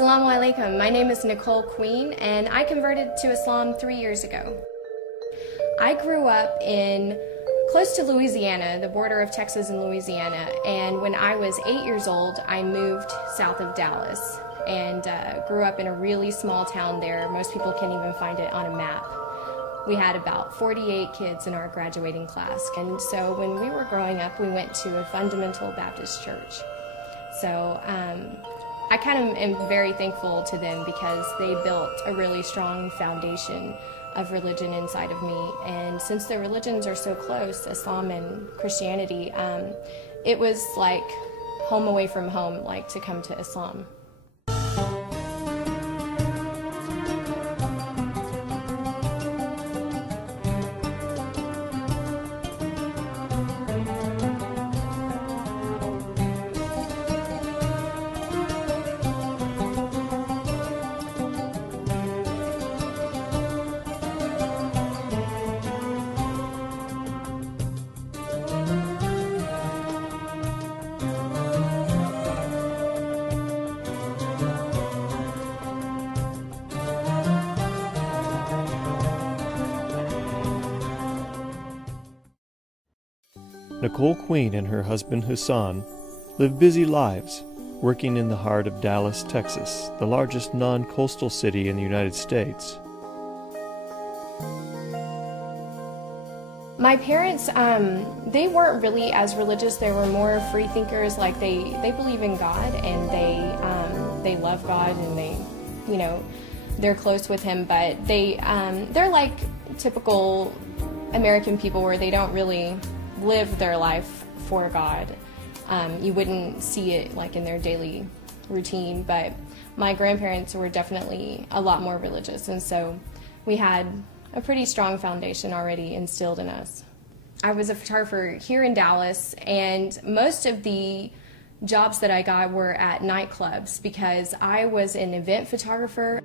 Assalamu alaikum. My name is Nicole Queen and I converted to Islam 3 years ago. I grew up in close to Louisiana, the border of Texas and Louisiana, and when I was 8 years old I moved south of Dallas and grew up in a really small town there. Most people can't even find it on a map. We had about 48 kids in our graduating class, and so when we were growing up we went to a fundamental Baptist church. So I kind of am very thankful to them because they built a really strong foundation of religion inside of me. And since the religions are so close, Islam and Christianity, it was like home away from home, like to come to Islam. Nicole Queen and her husband Hassan live busy lives, working in the heart of Dallas, Texas, the largest non-coastal city in the United States. My parents, they weren't really as religious. They were more free thinkers. Like they believe in God and they love God and they're close with Him. But they're like typical American people where they don't really live their life for God. You wouldn't see it like in their daily routine, but my grandparents were definitely a lot more religious, and so we had a pretty strong foundation already instilled in us. I was a photographer here in Dallas, and most of the jobs that I got were at nightclubs because I was an event photographer.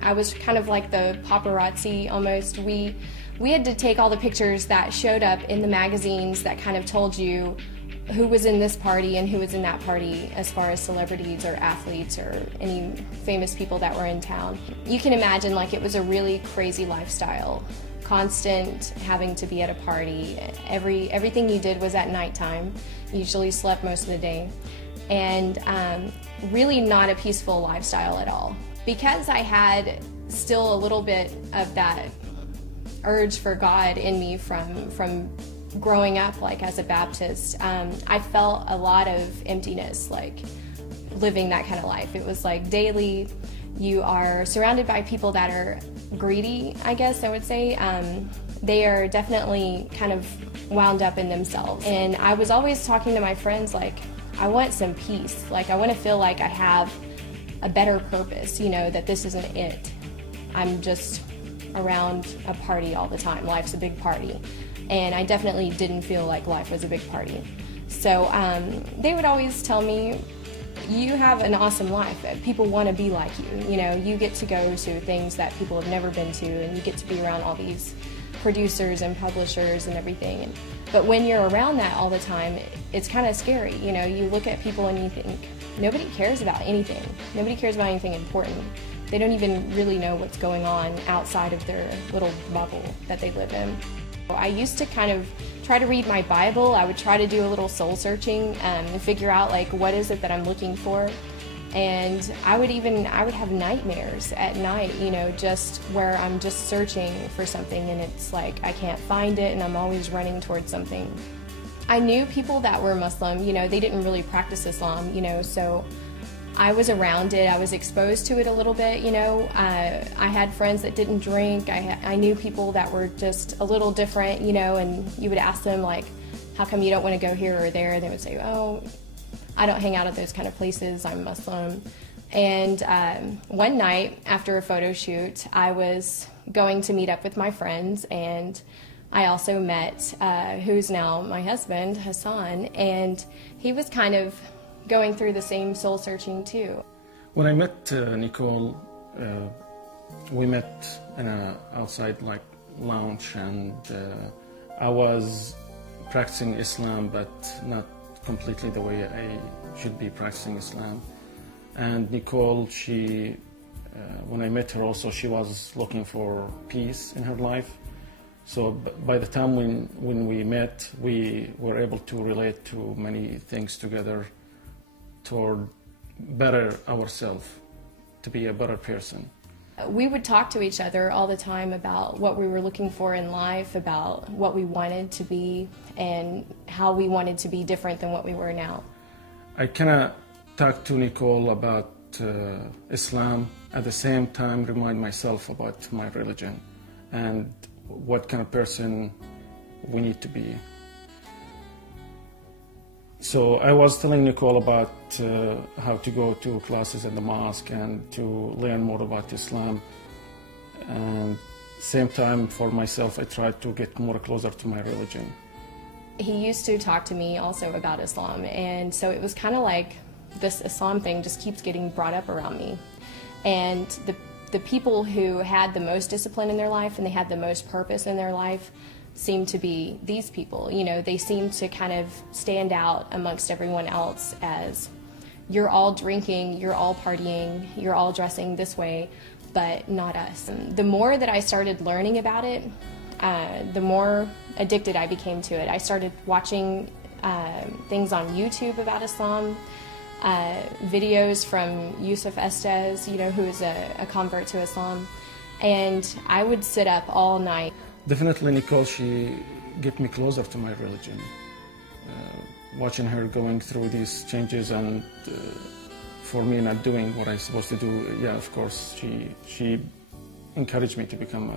I was kind of like the paparazzi almost. We had to take all the pictures that showed up in the magazines that kind of told you who was in this party and who was in that party as far as celebrities or athletes or any famous people that were in town. You can imagine like it was a really crazy lifestyle. Constant having to be at a party. Everything you did was at nighttime. You usually slept most of the day. And really not a peaceful lifestyle at all. Because I had still a little bit of that urge for God in me from growing up like as a Baptist, I felt a lot of emptiness like living that kind of life. It was like daily you are surrounded by people that are greedy, I guess I would say. They are definitely kind of wound up in themselves, and I was always talking to my friends like, I want some peace, like I want to feel like I have a better purpose, that this isn't it. I'm just around a party all the time. Life's a big party. And I definitely didn't feel like life was a big party. So they would always tell me, you have an awesome life. People want to be like you. You get to go to things that people have never been to, and you get to be around all these producers and publishers and everything. But when you're around that all the time, it's kind of scary. You look at people and you think, nobody cares about anything. Nobody cares about anything important. They don't even really know what's going on outside of their little bubble that they live in. I used to kind of try to read my Bible. I would try to do a little soul searching and figure out like what is it that I'm looking for. And I would have nightmares at night, just where I'm just searching for something and it's like I can't find it and I'm always running towards something. I knew people that were Muslim, they didn't really practice Islam, so I was around it. I was exposed to it a little bit, I had friends that didn't drink. I knew people that were just a little different, and you would ask them like, how come you don't want to go here or there? And they would say, oh, I don't hang out at those kind of places. I'm Muslim. And one night after a photo shoot, I was going to meet up with my friends, and I also met who's now my husband, Hassan, and he was kind of going through the same soul searching too. When I met Nicole, we met in a outside like lounge, and I was practicing Islam, but not completely the way I should be practicing Islam. And Nicole, she, when I met her also, she was looking for peace in her life. So by the time when we met, we were able to relate to many things together toward better ourselves, to be a better person. We would talk to each other all the time about what we were looking for in life, about what we wanted to be, and how we wanted to be different than what we were now. I kind of talk to Nicole about Islam, at the same time remind myself about my religion and what kind of person we need to be. So I was telling Nicole about how to go to classes in the mosque and to learn more about Islam. And same time for myself, I tried to get more closer to my religion. He used to talk to me also about Islam, and so it was kind of like this Islam thing just keeps getting brought up around me. And the people who had the most discipline in their life and they had the most purpose in their life seemed to be these people. You know, they seemed to kind of stand out amongst everyone else as, you're all drinking, you're all partying, you're all dressing this way, but not us. And the more that I started learning about it, the more addicted I became to it. I started watching things on YouTube about Islam, videos from Yusuf Estes, you know, who is a convert to Islam, and I would sit up all night. Definitely Nicole, she get me closer to my religion. Watching her going through these changes and for me not doing what I'm supposed to do, yeah, of course, she encouraged me to become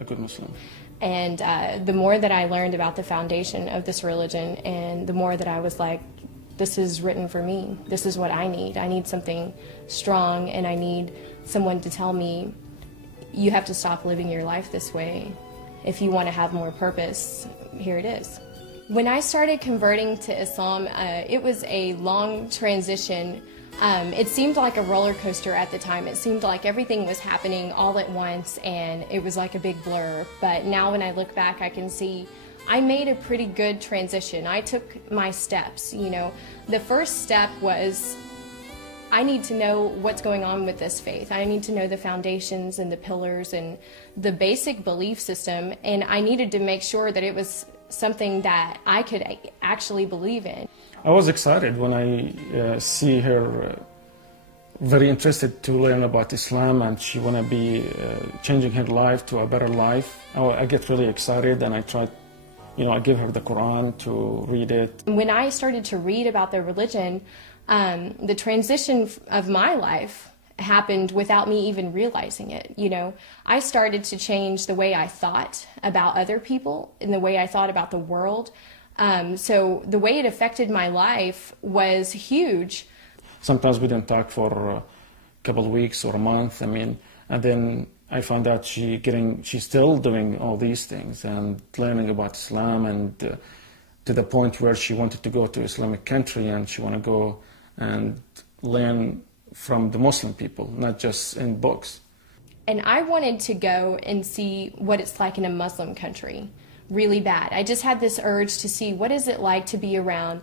a good Muslim. And the more that I learned about the foundation of this religion, and the more that I was like, this is written for me. This is what I need. I need something strong, and I need someone to tell me, you have to stop living your life this way. If you want to have more purpose, here it is. When I started converting to Islam, it was a long transition. It seemed like a roller coaster at the time. It seemed like everything was happening all at once, and it was like a big blur. But now when I look back, I can see I made a pretty good transition. I took my steps, you know. The first step was, I need to know what's going on with this faith. I need to know the foundations and the pillars and the basic belief system, and I needed to make sure that it was something that I could actually believe in. I was excited when I see her very interested to learn about Islam, and she want to be changing her life to a better life. I get really excited, and I try, you know, I give her the Quran to read it. When I started to read about the religion, the transition of my life happened without me even realizing it. You know, I started to change the way I thought about other people and the way I thought about the world. So the way it affected my life was huge. Sometimes we didn't talk for a couple of weeks or a month. I mean, and then I found out she's still doing all these things and learning about Islam, and to the point where she wanted to go to Islamic country, and she want to go and learn from the Muslim people, not just in books. And I wanted to go and see what it's like in a Muslim country, really bad. I just had this urge to see what is it like to be around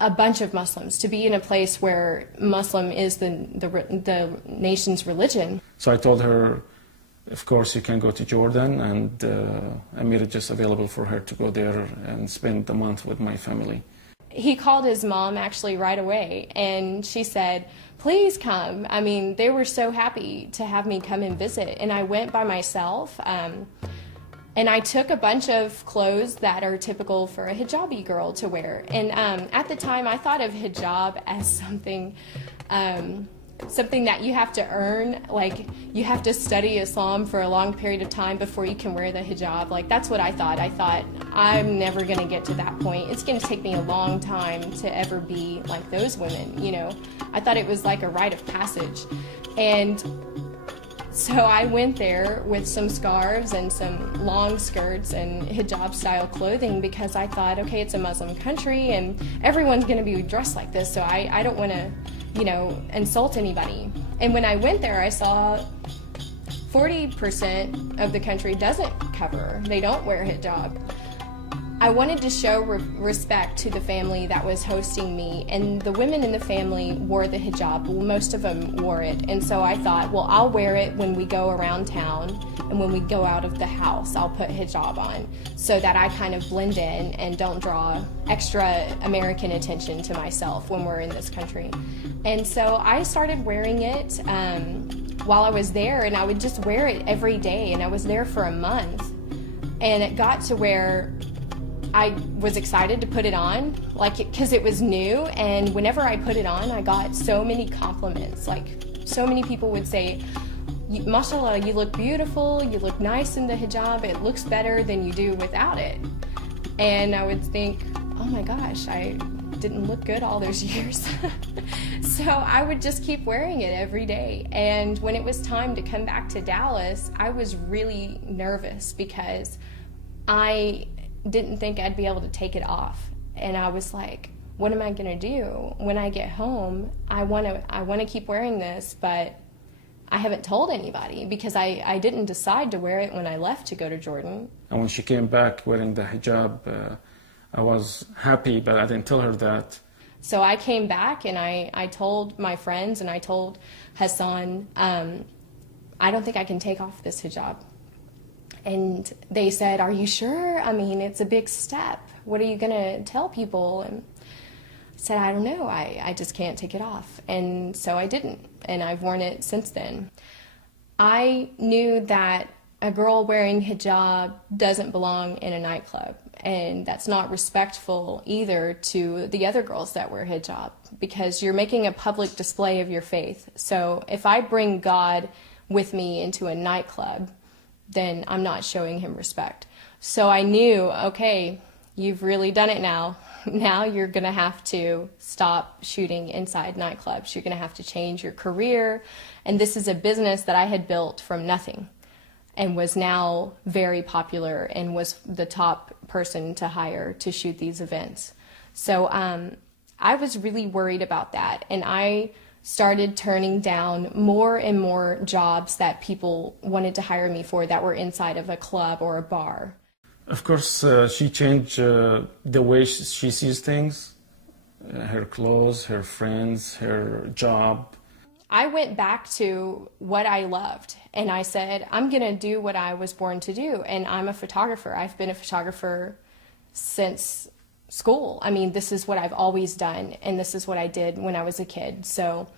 a bunch of Muslims, to be in a place where Muslim is the nation's religion. So I told her, of course, you can go to Jordan, and I made it just available for her to go there and spend a month with my family. He called his mom actually right away, and she said, please come. I mean, they were so happy to have me come and visit, and I went by myself. And I took a bunch of clothes that are typical for a hijabi girl to wear. And at the time, I thought of hijab as something that you have to earn. Like, you have to study Islam for a long period of time before you can wear the hijab. Like, that's what I thought. I thought, I'm never going to get to that point. It's going to take me a long time to ever be like those women, you know. I thought it was like a rite of passage. And so I went there with some scarves and some long skirts and hijab-style clothing because I thought, okay, it's a Muslim country and everyone's going to be dressed like this, so I don't want to, you know, insult anybody. And when I went there, I saw 40% of the country doesn't cover. They don't wear hijab. I wanted to show respect to the family that was hosting me, and the women in the family wore the hijab. Well, most of them wore it, and so I thought, well, I'll wear it when we go around town, and when we go out of the house, I'll put hijab on, so that I kind of blend in and don't draw extra American attention to myself when we're in this country. And so I started wearing it while I was there, and I would just wear it every day, and I was there for a month, and it got to where I was excited to put it on, like, because it was new, and whenever I put it on, I got so many compliments. Like, so many people would say, mashallah, you look beautiful, you look nice in the hijab, it looks better than you do without it. And I would think, oh my gosh, I didn't look good all those years. So I would just keep wearing it every day. And when it was time to come back to Dallas, I was really nervous because I didn't think I'd be able to take it off. And I was like, what am I gonna do when I get home? I wanna keep wearing this, but I haven't told anybody because I didn't decide to wear it when I left to go to Jordan. And when she came back wearing the hijab, I was happy, but I didn't tell her that. So I came back and I told my friends and I told Hassan, I don't think I can take off this hijab. And they said, are you sure? I mean, it's a big step. What are you going to tell people? And I said, I don't know. I just can't take it off. And so I didn't. And I've worn it since then. I knew that a girl wearing hijab doesn't belong in a nightclub. And that's not respectful either to the other girls that wear hijab, because you're making a public display of your faith. So if I bring God with me into a nightclub, then I'm not showing him respect. So I knew, okay, you've really done it now. Now you're going to have to stop shooting inside nightclubs. You're going to have to change your career. And this is a business that I had built from nothing and was now very popular and was the top person to hire to shoot these events. So I was really worried about that. And I started turning down more and more jobs that people wanted to hire me for that were inside of a club or a bar. Of course, she changed the way she sees things, her clothes, her friends, her job. I went back to what I loved, and I said, I'm going to do what I was born to do, and I'm a photographer. I've been a photographer since school. I mean, this is what I've always done, and this is what I did when I was a kid. So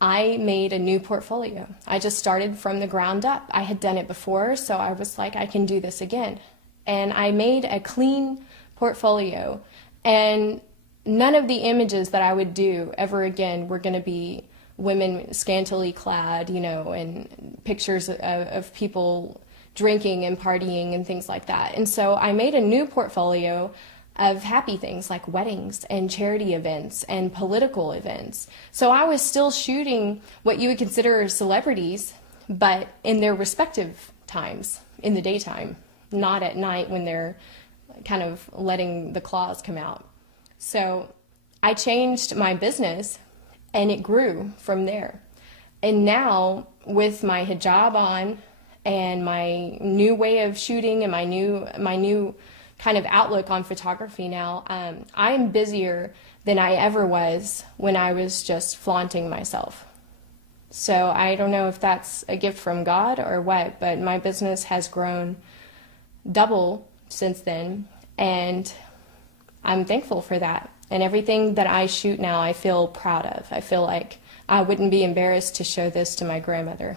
I made a new portfolio. I just started from the ground up. I had done it before, so I was like, I can do this again. And I made a clean portfolio, and none of the images that I would do ever again were going to be women scantily clad, you know, and pictures of people drinking and partying and things like that. And so I made a new portfolio of happy things like weddings and charity events and political events. So I was still shooting what you would consider celebrities, but in their respective times, in the daytime, not at night when they're kind of letting the claws come out. So I changed my business, and it grew from there. And now, with my hijab on and my new way of shooting and my new kind of outlook on photography now, I'm busier than I ever was when I was just flaunting myself. So I don't know if that's a gift from God or what, but my business has grown double since then, and I'm thankful for that. And everything that I shoot now, I feel proud of. I feel like I wouldn't be embarrassed to show this to my grandmother.